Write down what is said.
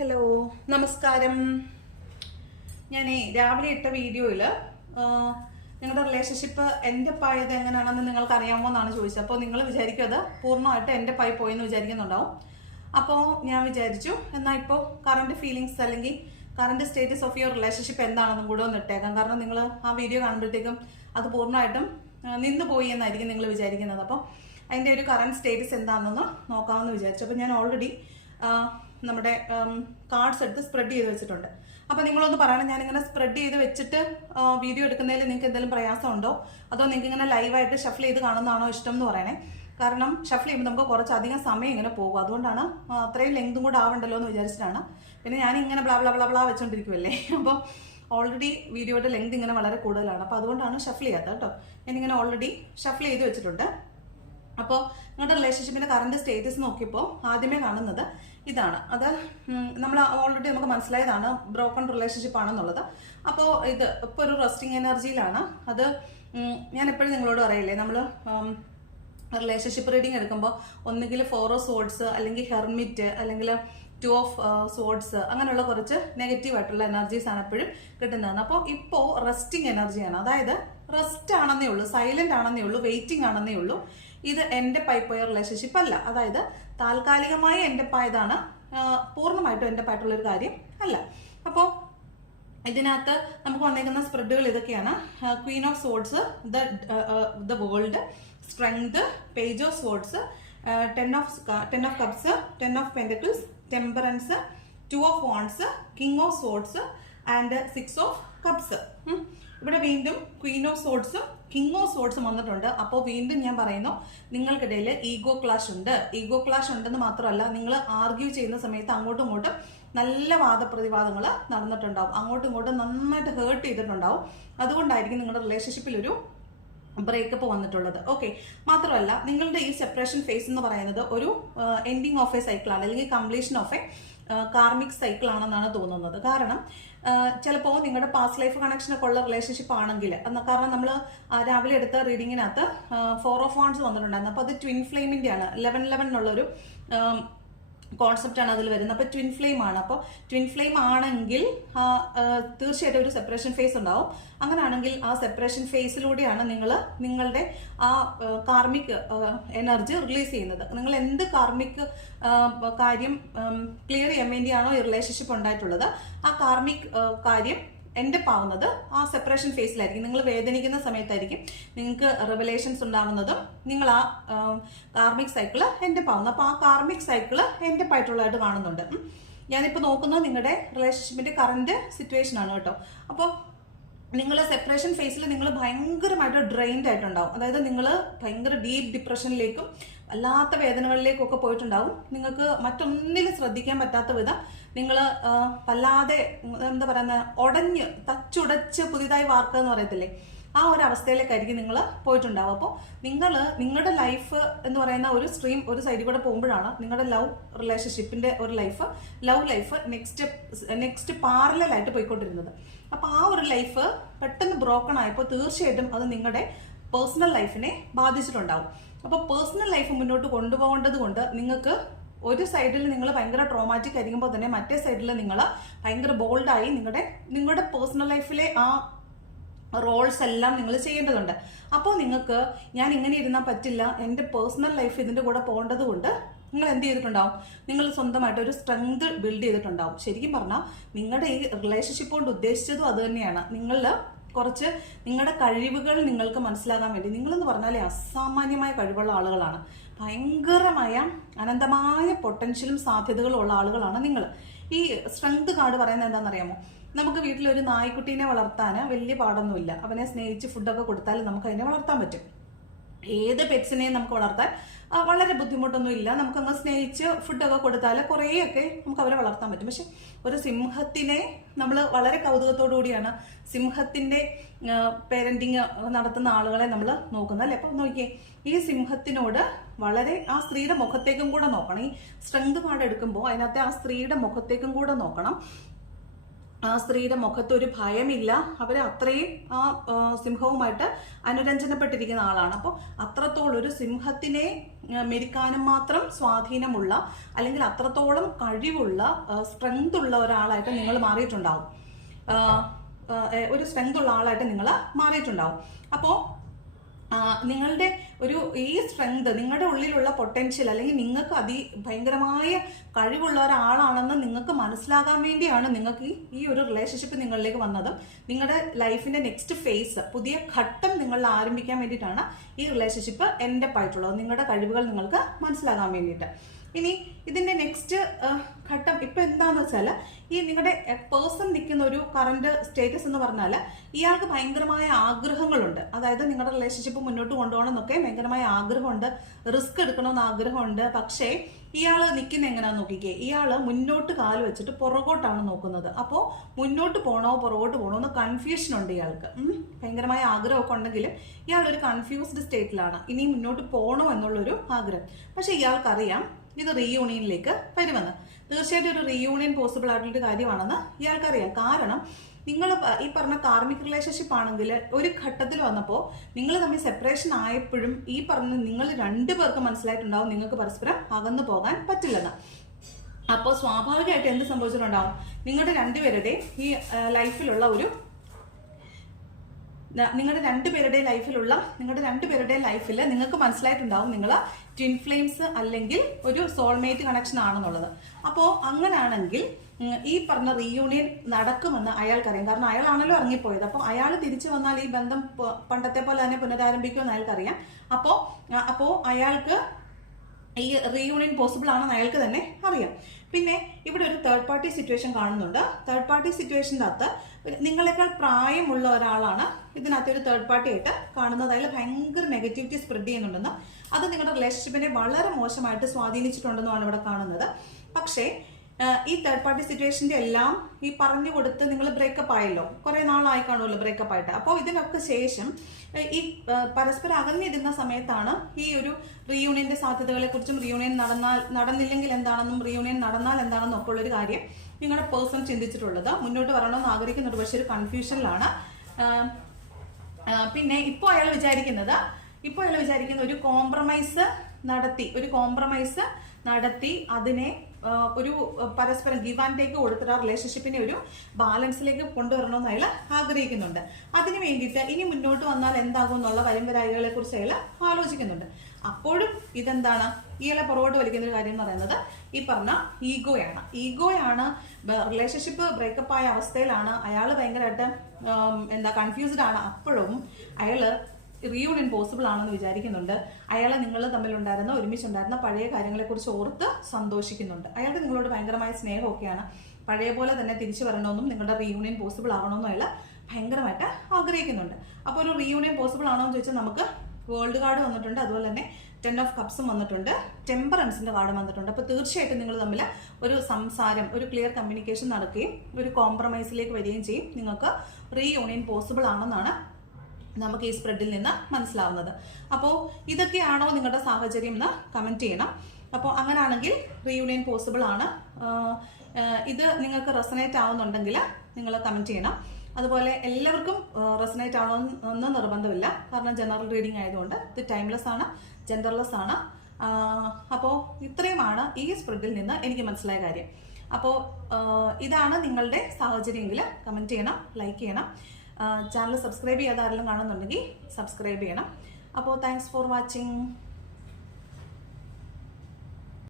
Hello, നമസ്കാരം. ഞാൻ രാവിലെ ഇട്ട വീഡിയോയിൽ നിങ്ങളുടെ റിലേഷൻഷിപ്പ് എൻ്റെ പായത് എങ്ങനെയാണെന്ന് നിങ്ങൾക്ക് അറിയാമോ എന്നാണ് ചോദിച്ചത്. അപ്പോൾ നിങ്ങൾ വിചാരിക്കും അത് പൂർണ്ണമായിട്ട് എൻ്റെ പായി പോയെന്ന് വിചാരിക്കുന്നുണ്ടാവും. അപ്പോൾ ഞാൻ വിചാരിച്ചു എന്നാൽ ഇപ്പോൾ കറണ്ട് ഫീലിങ്സ് അല്ലെങ്കിൽ current status of your relationship എന്താണെന്നും കൂടെ ഒന്ന് ഇട്ടേക്കാം. കാരണം നിങ്ങൾ ആ വീഡിയോ കാണുമ്പോഴത്തേക്കും അത് പൂർണ്ണമായിട്ടും നിന്ന് പോയി എന്നായിരിക്കും നിങ്ങൾ വിചാരിക്കുന്നത്. അപ്പോൾ അതിൻ്റെ ഒരു കറണ്ട് സ്റ്റേറ്റസ് എന്താണെന്ന് നോക്കാമെന്ന് വിചാരിച്ചു. അപ്പോൾ ഞാൻ ഓൾറെഡി നമ്മുടെ കാർഡ്സ് എടുത്ത് സ്പ്രെഡ് ചെയ്ത് വെച്ചിട്ടുണ്ട്. അപ്പോൾ നിങ്ങളൊന്ന് പറയണം, ഞാനിങ്ങനെ സ്പ്രെഡ് ചെയ്ത് വെച്ചിട്ട് വീഡിയോ എടുക്കുന്നതിൽ നിങ്ങൾക്ക് എന്തെങ്കിലും പ്രയാസമുണ്ടോ, അതോ നിങ്ങൾക്ക് ഇങ്ങനെ ലൈവായിട്ട് ഷഫിൾ ചെയ്ത് കാണുന്നതാണോ ഇഷ്ടം എന്ന് പറയണേ. കാരണം ഷഫിൾ ചെയ്യുമ്പോൾ നമുക്ക് കുറച്ചധികം സമയം ഇങ്ങനെ പോകും. അതുകൊണ്ടാണ് അത്രയും ലെങ്തും കൂടെ ആവണ്ടല്ലോ എന്ന് വിചാരിച്ചിട്ടാണ്. പിന്നെ ഞാനിങ്ങനെ ബ്ലാ ബ്ലാ ബ്ലാ ബ്ലാ വെച്ചോണ്ടിരിക്കുമല്ലേ, അപ്പോൾ ഓൾറെഡി വീഡിയോയുടെ ലെങ്ത് ഇങ്ങനെ വളരെ കൂടുതലാണ്. അപ്പോൾ അതുകൊണ്ടാണ് ഷഫിൾ ചെയ്യാത്തത് കേട്ടോ. ഞാനിങ്ങനെ ഓൾറെഡി ഷഫിൾ ചെയ്ത് വെച്ചിട്ടുണ്ട്. അപ്പോൾ നിങ്ങളുടെ റിലേഷൻഷിപ്പിന്റെ കറണ്ട് സ്റ്റേറ്റസ് നോക്കിയപ്പോൾ ആദ്യമേ കാണുന്നത് ഇതാണ്. അത് നമ്മൾ ഓൾറെഡി നമുക്ക് മനസ്സിലായതാണ് ബ്രോക്കൺ റിലേഷൻഷിപ്പ് ആണെന്നുള്ളത്. അപ്പോൾ ഇത് ഇപ്പോൾ ഒരു റെസ്റ്റിംഗ് എനർജിയിലാണ്. അത് ഞാൻ എപ്പോഴും നിങ്ങളോട് പറയില്ലേ, നമ്മൾ റിലേഷൻഷിപ്പ് റീഡിങ് എടുക്കുമ്പോൾ ഒന്നുകിൽ 4 ഓഫ് സോഡ്സ് അല്ലെങ്കിൽ ഹെർമിറ്റ് അല്ലെങ്കിൽ 2 ഓഫ് സോഡ്സ് അങ്ങനെയുള്ള കുറച്ച് നെഗറ്റീവായിട്ടുള്ള എനർജീസ് ആണ് എപ്പോഴും കിട്ടുന്നതെന്ന്. അപ്പോൾ ഇപ്പോൾ റെസ്റ്റിംഗ് എനർജിയാണ്. അതായത് റെസ്റ്റ് ആണെന്നേ ഉള്ളൂ, സൈലന്റ് ആണെന്നേ ഉള്ളൂ, വെയിറ്റിംഗ് ആണെന്നേ ഉള്ളൂ. ഇത് എൻ്റെ പായ റിലേഷൻഷിപ്പ് അല്ല. അതായത് താൽക്കാലികമായി എൻ്റെ പായതാണ്, പൂർണ്ണമായിട്ടും എൻ്റെ പായിട്ടുള്ളൊരു കാര്യം അല്ല. അപ്പോൾ ഇതിനകത്ത് നമുക്ക് വന്നേക്കുന്ന സ്പ്രെഡുകൾ ഇതൊക്കെയാണ്. Queen of swords, the world, strength, page of swords, 10 of cups, 10 of pentacles, temperance, 2 of wants, king of swords and 6 of cups. ഇവിടെ വീണ്ടും ക്വീൻ ഓഫ് സോഡ്സും കിങ് ഓഫ് സോഡ്സും വന്നിട്ടുണ്ട്. അപ്പോൾ വീണ്ടും ഞാൻ പറയുന്നു, നിങ്ങൾക്കിടയിൽ ഈഗോ ക്ലാഷ് ഉണ്ട്. ഈഗോ ക്ലാഷ് ഉണ്ടെന്ന് മാത്രമല്ല, നിങ്ങൾ ആർഗ്യൂ ചെയ്യുന്ന സമയത്ത് അങ്ങോട്ടും ഇങ്ങോട്ടും നല്ല വാദപ്രതിവാദങ്ങൾ നടന്നിട്ടുണ്ടാവും. അങ്ങോട്ടും ഇങ്ങോട്ടും നന്നായിട്ട് ഹേർട്ട് ചെയ്തിട്ടുണ്ടാവും. അതുകൊണ്ടായിരിക്കും നിങ്ങളുടെ റിലേഷൻഷിപ്പിൽ ഒരു ബ്രേക്കപ്പ് വന്നിട്ടുള്ളത്. ഓക്കെ, മാത്രമല്ല നിങ്ങളുടെ ഈ സെപ്പറേഷൻ ഫേസ് എന്ന് പറയുന്നത് ഒരു എൻഡിങ് ഓഫ് എ സൈക്കിളാണ്, അല്ലെങ്കിൽ completion of A karmic cycle ആണെന്നാണ് തോന്നുന്നത്. കാരണം ചിലപ്പോൾ നിങ്ങളുടെ പാസ്റ്റ് ലൈഫ് കണക്ഷനൊക്കെ ഉള്ള റിലേഷൻഷിപ്പ് ആണെങ്കിൽ, കാരണം നമ്മൾ രാവിലെ എടുത്ത റീഡിങ്ങിനകത്ത് 4 ഓഫ് വാണ്ട്സ് വന്നിട്ടുണ്ടായിരുന്നു. അപ്പോൾ അത് ട്വിൻ ഫ്ലെയിമിൻ്റെ ആണ്, 11 എന്നുള്ളൊരു കോൺസെപ്റ്റ് ആണ് അതിൽ വരുന്നത്. അപ്പോൾ ട്വിൻ ഫ്ലെയിം ആണ്. അപ്പോൾ ട്വിൻ ഫ്ലെയിം ആണെങ്കിൽ തീർച്ചയായിട്ടും ഒരു സെപ്പറേഷൻ ഫേസ് ഉണ്ടാവും. അങ്ങനെയാണെങ്കിൽ ആ സെപ്പറേഷൻ ഫേസിലൂടെയാണ് നിങ്ങൾ നിങ്ങളുടെ ആ കാർമിക് എനർജി റിലീസ് ചെയ്യുന്നത്. നിങ്ങൾ എന്ത് കാർമിക് കാര്യം ക്ലിയർ ചെയ്യാൻ വേണ്ടിയാണോ ഈ റിലേഷൻഷിപ്പ് ഉണ്ടായിട്ടുള്ളത്, ആ കാർമിക് കാര്യം എൻ്റെ പാവുന്നത് ആ സെപ്പറേഷൻ ഫേസിലായിരിക്കും. നിങ്ങൾ വേദനിക്കുന്ന സമയത്തായിരിക്കും നിങ്ങൾക്ക് റിവലേഷൻസ് ഉണ്ടാവുന്നതും നിങ്ങൾ ആ കാർമിക് സൈക്കിള് എൻ്റെ പാവുന്നത്. അപ്പോൾ ആ കാർമിക് സൈക്കിള് എൻ്റെ പായിട്ടുള്ളതായിട്ട് കാണുന്നുണ്ട്. ഞാനിപ്പോൾ നോക്കുന്നത് നിങ്ങളുടെ റിലേഷൻഷിപ്പിൻ്റെ കറണ്ട് സിറ്റുവേഷൻ ആണ് കേട്ടോ. അപ്പോൾ നിങ്ങൾ സെപ്പറേഷൻ ഫേസിൽ നിങ്ങൾ ഭയങ്കരമായിട്ട് ഡ്രെയിൻഡ് ആയിട്ടുണ്ടാവും. അതായത് നിങ്ങൾ ഭയങ്കര ഡീപ്പ് ഡിപ്രഷനിലേക്കും വല്ലാത്ത വേദനകളിലേക്കും ഒക്കെ പോയിട്ടുണ്ടാവും. നിങ്ങൾക്ക് മറ്റൊന്നിലും ശ്രദ്ധിക്കാൻ പറ്റാത്ത വിധം നിങ്ങൾ വല്ലാതെ എന്താ പറയുന്ന ഉടഞ്ഞ് തച്ചുടച്ച് പുതിയതായി വാർക്കുക എന്ന് പറയത്തില്ലേ, ആ ഒരു അവസ്ഥയിലേക്കായിരിക്കും നിങ്ങൾ പോയിട്ടുണ്ടാവും. അപ്പോൾ നിങ്ങളുടെ ലൈഫ് എന്ന് പറയുന്ന ഒരു സ്ട്രീം ഒരു സൈഡിൽ കൂടെ പോകുമ്പോഴാണ് നിങ്ങളുടെ ലവ് റിലേഷൻഷിപ്പിന്റെ ഒരു ലവ് ലൈഫ് നെക്സ്റ്റ് പാരലായിട്ട് പോയിക്കൊണ്ടിരുന്നത്. അപ്പോൾ ആ ഒരു ലൈഫ് പെട്ടെന്ന് ബ്രോക്കൺ ആയപ്പോൾ തീർച്ചയായിട്ടും അത് നിങ്ങളുടെ പേഴ്സണൽ ലൈഫിനെ ബാധിച്ചിട്ടുണ്ടാവും. അപ്പോൾ പേഴ്സണൽ ലൈഫ് മുന്നോട്ട് കൊണ്ടുപോകേണ്ടത് കൊണ്ട് നിങ്ങൾക്ക് ഒരു സൈഡിൽ നിങ്ങൾ ഭയങ്കര ട്രോമാറ്റിക് ആയിരിക്കുമ്പോൾ തന്നെ മറ്റേ സൈഡിൽ നിങ്ങൾ ഭയങ്കര ബോൾഡായി നിങ്ങളുടെ പേഴ്സണൽ ലൈഫിലെ ആ റോൾസ് എല്ലാം നിങ്ങൾ ചെയ്യേണ്ടതുണ്ട്. അപ്പോൾ നിങ്ങൾക്ക് ഞാൻ ഇങ്ങനെ ഇരുന്നാൽ പറ്റില്ല, എൻ്റെ പേഴ്സണൽ ലൈഫ് ഇതിൻ്റെ കൂടെ പോകേണ്ടത് കൊണ്ട് നിങ്ങൾ എന്ത് ചെയ്തിട്ടുണ്ടാവും, നിങ്ങൾ സ്വന്തമായിട്ട് ഒരു സ്ട്രെങ്ത് ബിൽഡ് ചെയ്തിട്ടുണ്ടാവും. ശരിക്കും പറഞ്ഞാൽ നിങ്ങളുടെ ഈ റിലേഷൻഷിപ്പ് കൊണ്ട് ഉദ്ദേശിച്ചതും അത് തന്നെയാണ്. കുറച്ച് നിങ്ങളുടെ കഴിവുകൾ നിങ്ങൾക്ക് മനസ്സിലാകാൻ വേണ്ടി, നിങ്ങളെന്ന് പറഞ്ഞാൽ അസാമാന്യമായ കഴിവുള്ള ആളുകളാണ്, ഭയങ്കരമായ അനന്തമായ പൊട്ടൻഷ്യലും സാധ്യതകളും ഉള്ള ആളുകളാണ് നിങ്ങൾ. ഈ സ്ട്രെങ്ത് കാർഡ് പറയുന്നത് എന്താണെന്നറിയാമോ, നമുക്ക് വീട്ടിലൊരു നായ്ക്കുട്ടീനെ വളർത്താൻ വലിയ പാടൊന്നുമില്ല. അവനെ സ്നേഹിച്ച് ഫുഡൊക്കെ കൊടുത്താൽ നമുക്ക് അതിനെ വളർത്താൻ പറ്റും. ഏത് പെറ്റ്സിനെയും നമുക്ക് വളർത്താൻ വളരെ ബുദ്ധിമുട്ടൊന്നും ഇല്ല. നമുക്കങ്ങ് സ്നേഹിച്ച് ഫുഡൊക്കെ കൊടുത്താൽ കുറേയൊക്കെ നമുക്ക് അവരെ വളർത്താൻ പറ്റും. പക്ഷെ ഒരു സിംഹത്തിനെ നമ്മൾ വളരെ കൗതുകത്തോടു കൂടിയാണ് സിംഹത്തിന്റെ പേരന്റിങ് നടത്തുന്ന ആളുകളെ നമ്മൾ നോക്കുന്നത് അല്ലേ. അപ്പം നോക്കിയേ, ഈ സിംഹത്തിനോട് വളരെ ആ സ്ത്രീയുടെ മുഖത്തേക്കും കൂടെ നോക്കണം. ഈ സ്ട്രെങ്ത് കാർഡ് എടുക്കുമ്പോൾ അതിനകത്തെ ആ സ്ത്രീയുടെ മുഖത്തേക്കും കൂടെ നോക്കണം. ആ സ്ത്രീയുടെ മുഖത്തൊരു ഭയമില്ല. അവർ അത്രയും ആ സിംഹവുമായിട്ട് അനുരഞ്ജനപ്പെട്ടിരിക്കുന്ന ആളാണ്. അപ്പോൾ അത്രത്തോളം ഒരു സിംഹത്തിനെ മെരുക്കാനും മാത്രം സ്വാധീനമുള്ള അല്ലെങ്കിൽ അത്രത്തോളം കഴിവുള്ള സ്ട്രെങ്ത് ഉള്ള ഒരാളായിട്ട് നിങ്ങൾ മാറിയിട്ടുണ്ടാവും. ഒരു സ്ട്രെങ്ത് ഉള്ള ആളായിട്ട് നിങ്ങൾ മാറിയിട്ടുണ്ടാവും. അപ്പോൾ നിങ്ങളുടെ ഈ സ്ട്രെങ്ത്, നിങ്ങളുടെ ഉള്ളിലുള്ള പൊട്ടൻഷ്യൽ, അല്ലെങ്കിൽ നിങ്ങൾക്ക് ഭയങ്കരമായ കഴിവുള്ള ഒരാളാണെന്ന് നിങ്ങൾക്ക് മനസ്സിലാകാൻ വേണ്ടിയാണ് നിങ്ങൾക്ക് ഈ ഒരു റിലേഷൻഷിപ്പ് നിങ്ങളിലേക്ക് വന്നതും നിങ്ങളുടെ ലൈഫിന്റെ നെക്സ്റ്റ് ഫേസ്, പുതിയ ഘട്ടം നിങ്ങളിൽ ആരംഭിക്കാൻ വേണ്ടിയിട്ടാണ് ഈ റിലേഷൻഷിപ്പ് എൻഡ് അപ്പ് ആയിട്ടുള്ളത്. നിങ്ങളുടെ കഴിവുകൾ നിങ്ങൾക്ക് മനസ്സിലാകാൻ വേണ്ടിയിട്ട്. ഇനി ഇതിന്റെ നെക്സ്റ്റ് ഘട്ടം ഇപ്പൊ എന്താന്ന് വെച്ചാൽ, ഈ നിങ്ങളുടെ പേഴ്സൺ നിൽക്കുന്ന ഒരു കറന്റ് സ്റ്റേറ്റസ് എന്ന് പറഞ്ഞാൽ ഇയാൾക്ക് ഭയങ്കരമായ ആഗ്രഹങ്ങളുണ്ട്. അതായത് നിങ്ങളുടെ റിലേഷൻഷിപ്പ് മുന്നോട്ട് കൊണ്ടുപോകണം എന്നൊക്കെ ഭയങ്കരമായ ആഗ്രഹമുണ്ട്, റിസ്ക് എടുക്കണമെന്ന് ആഗ്രഹമുണ്ട്. പക്ഷേ ഇയാൾ നിൽക്കുന്ന എങ്ങനെയാന്ന് നോക്കിക്കേ, ഇയാൾ മുന്നോട്ട് കാല് വെച്ചിട്ട് പുറകോട്ടാണ് നോക്കുന്നത്. അപ്പോൾ മുന്നോട്ട് പോകണോ പുറകോട്ട് പോകണോ എന്ന് കൺഫ്യൂഷൻ ഉണ്ട് ഇയാൾക്ക്. ഭയങ്കരമായ ആഗ്രഹമൊക്കെ ഉണ്ടെങ്കിലും ഇയാൾ ഒരു കൺഫ്യൂസ്ഡ് സ്റ്റേറ്റിലാണ്, ഇനി മുന്നോട്ട് പോകണോ എന്നുള്ളൊരു ആഗ്രഹം. പക്ഷെ ഇയാൾക്കറിയാം ഇത് റീയൂണിയനിലേക്ക് വരുമെന്ന്. തീർച്ചയായിട്ടും ഒരു റീയൂണിയൻ പോസിബിൾ ആയിട്ടുള്ളൊരു കാര്യമാണെന്ന് ഇയാൾക്കറിയാം. കാരണം നിങ്ങൾ ഈ പറഞ്ഞ കാർമിക് റിലേഷൻഷിപ്പ് ആണെങ്കിൽ ഒരു ഘട്ടത്തിൽ വന്നപ്പോൾ നിങ്ങൾ തമ്മിൽ സെപ്പറേഷൻ ആയപ്പോഴും ഈ പറഞ്ഞ നിങ്ങൾ രണ്ടുപേർക്ക് മനസ്സിലായിട്ടുണ്ടാവും നിങ്ങൾക്ക് പരസ്പരം അകന്നു പോകാൻ പറ്റില്ലെന്ന്. അപ്പോൾ സ്വാഭാവികമായിട്ട് എന്ത് സംഭവിച്ചിട്ടുണ്ടാവും, നിങ്ങളുടെ രണ്ടുപേരുടെയും ഈ ലൈഫിലുള്ള നിങ്ങളുടെ രണ്ടുപേരുടെ ലൈഫിൽ നിങ്ങൾക്ക് മനസ്സിലായിട്ടുണ്ടാവും നിങ്ങൾ ട്വിൻ ഫ്ലെയിംസ് അല്ലെങ്കിൽ ഒരു സോൾമേറ്റ് കണക്ഷൻ ആണെന്നുള്ളത്. അപ്പോൾ അങ്ങനെയാണെങ്കിൽ ഈ പറഞ്ഞ റീയൂണിയൻ നടക്കുമെന്ന് അയാൾക്കറിയാം. കാരണം അയാളാണല്ലോ ഇറങ്ങിപ്പോയത്. അപ്പോൾ അയാൾ തിരിച്ചു വന്നാൽ ഈ ബന്ധം പണ്ടത്തെ പോലെ തന്നെ പുനരാരംഭിക്കുമെന്ന് അയാൾക്കറിയാം. അപ്പോൾ അയാൾക്ക് ഈ റീയൂണിയൻ പോസിബിൾ ആണെന്ന് അയാൾക്ക് തന്നെ അറിയാം. പിന്നെ ഇവിടെ ഒരു തേർഡ് പാർട്ടി സിറ്റുവേഷൻ കാണുന്നുണ്ട്. തേർഡ് പാർട്ടി സിറ്റുവേഷൻ്റെ അകത്ത് നിങ്ങളെക്കാൾ പ്രായമുള്ള ഒരാളാണ് ഇതിനകത്ത് ഒരു തേർഡ് പാർട്ടി ആയിട്ട് കാണുന്നത്. അതിൽ ഭയങ്കര നെഗറ്റിവിറ്റി സ്പ്രെഡ് ചെയ്യുന്നുണ്ടെന്ന്, അത് നിങ്ങളുടെ റിലേഷൻഷിപ്പിനെ വളരെ മോശമായിട്ട് സ്വാധീനിച്ചിട്ടുണ്ടെന്നുമാണ് ഇവിടെ കാണുന്നത്. പക്ഷേ ഈ തേർഡ് പാർട്ടി സിറ്റുവേഷൻ്റെ എല്ലാം ഈ പറഞ്ഞു കൊടുത്ത് നിങ്ങൾ ബ്രേക്കപ്പ് ആയല്ലോ, കുറെ നാളായി കാണുമല്ലോ ബ്രേക്കപ്പ് ആയിട്ട്. അപ്പോൾ ഇതിനൊക്കെ ശേഷം ഈ പരസ്പരം അകന്നിരുന്ന സമയത്താണ് ഈ ഒരു റീയൂണിയന്റെ സാധ്യതകളെ കുറിച്ചും റീയൂണിയൻ നടന്നില്ലെങ്കിൽ എന്താണെന്നും റീയൂണിയൻ നടന്നാൽ എന്താണെന്നും ഒക്കെ ഉള്ളൊരു കാര്യം നിങ്ങളുടെ പേഴ്സൺ ചിന്തിച്ചിട്ടുള്ളത്. മുന്നോട്ട് വരണമെന്ന് ആഗ്രഹിക്കുന്നുണ്ട്, പക്ഷെ ഒരു കൺഫ്യൂഷനിലാണ്. പിന്നെ ഇപ്പോൾ അയാൾ വിചാരിക്കുന്ന ഒരു കോംപ്രമൈസ് നടത്തി അതിനെ ഒരു പരസ്പരം ഗിവ് ആൻഡ് ടേക്ക് കൊടുത്തിട്ട് ആ റിലേഷൻഷിപ്പിനെ ഒരു ബാലൻസിലേക്ക് കൊണ്ടുവരണമെന്ന് അയാൾ ആഗ്രഹിക്കുന്നുണ്ട്. അതിന് വേണ്ടിയിട്ട് ഇനി മുന്നോട്ട് വന്നാൽ എന്താകും എന്നുള്ള വരുംവരായികളെ കുറിച്ച് അയാൾ ആലോചിക്കുന്നുണ്ട്. അപ്പോഴും ഇതെന്താണ്, ഇയാളെ പുറകോട്ട് വലിക്കുന്ന ഒരു കാര്യം എന്ന് പറയുന്നത് ഈ പറഞ്ഞ ഈഗോയാണ്. റിലേഷൻഷിപ്പ് ബ്രേക്കപ്പ് ആയ അവസ്ഥയിലാണ് അയാൾ, ഭയങ്കരമായിട്ട് കൺഫ്യൂസ്ഡ് ആണ്. അപ്പോഴും അയാള് റീയൂണിയൻ പോസിബിൾ ആണെന്ന് വിചാരിക്കുന്നുണ്ട്. അയാളെ നിങ്ങൾ തമ്മിലുണ്ടായിരുന്ന ഒരുമിച്ചുണ്ടായിരുന്ന പഴയ കാര്യങ്ങളെക്കുറിച്ച് ഓർത്ത് സന്തോഷിക്കുന്നുണ്ട്. അയാൾക്ക് നിങ്ങളോട് ഭയങ്കരമായ സ്നേഹമൊക്കെയാണ്. പഴയ പോലെ തന്നെ തിരിച്ചു വരണമെന്നും നിങ്ങളുടെ റീയൂണിയൻ പോസിബിൾ ആവണമെന്നും അയാൾ ഭയങ്കരമായിട്ട് ആഗ്രഹിക്കുന്നുണ്ട്. അപ്പോൾ ഒരു റീയൂണിയൻ പോസിബിൾ ആണോ എന്ന് ചോദിച്ചാൽ നമുക്ക് വേൾഡ് കാർഡ് വന്നിട്ടുണ്ട്, അതുപോലെ തന്നെ 10 of Cups വന്നിട്ടുണ്ട്, ടെമ്പറൻസിന്റെ കാർഡ് വന്നിട്ടുണ്ട്. അപ്പോൾ തീർച്ചയായിട്ടും നിങ്ങൾ തമ്മിൽ ഒരു സംസാരം, ഒരു ക്ലിയർ കമ്മ്യൂണിക്കേഷൻ നടക്കുകയും ഒരു കോംപ്രമൈസിലേക്ക് വരികയും ചെയ്യും. നിങ്ങൾക്ക് റീയൂണിയൻ പോസിബിൾ ആണെന്നാണ് നമുക്ക് ഈ സ്പ്രെഡിൽ നിന്ന് മനസ്സിലാവുന്നത്. അപ്പോൾ ഇതൊക്കെയാണോ നിങ്ങളുടെ സാഹചര്യം എന്ന് കമൻറ്റ് ചെയ്യണം. അപ്പോൾ അങ്ങനെയാണെങ്കിൽ റീയൂണിയൻ പോസിബിൾ ആണ്. ഇത് നിങ്ങൾക്ക് റെസനേറ്റ് ആവുന്നുണ്ടെങ്കിൽ നിങ്ങൾ കമൻറ്റ് ചെയ്യണം. അതുപോലെ എല്ലാവർക്കും റെസനേറ്റ് ആവണമെന്ന് നിർബന്ധമില്ല, കാരണം ജനറൽ റീഡിംഗ് ആയതുകൊണ്ട് ഇത് ടൈംലെസ് ആണ്, ജെൻഡർലെസ് ആണ്. അപ്പോൾ ഇത്രയുമാണ് ഈ സ്പ്രെഡിൽ നിന്ന് എനിക്ക് മനസ്സിലായ കാര്യം. അപ്പോൾ ഇതാണ് നിങ്ങളുടെ സാഹചര്യമെങ്കിൽ കമൻറ്റ് ചെയ്യണം, ലൈക്ക് ചെയ്യണം. ചാനൽ സബ്സ്ക്രൈബ് ചെയ്യാതെ ആരെങ്കിലും കാണുന്നുണ്ടെങ്കിൽ സബ്സ്ക്രൈബ് ചെയ്യണം. അപ്പോൾ താങ്ക്സ് ഫോർ വാച്ചിങ്.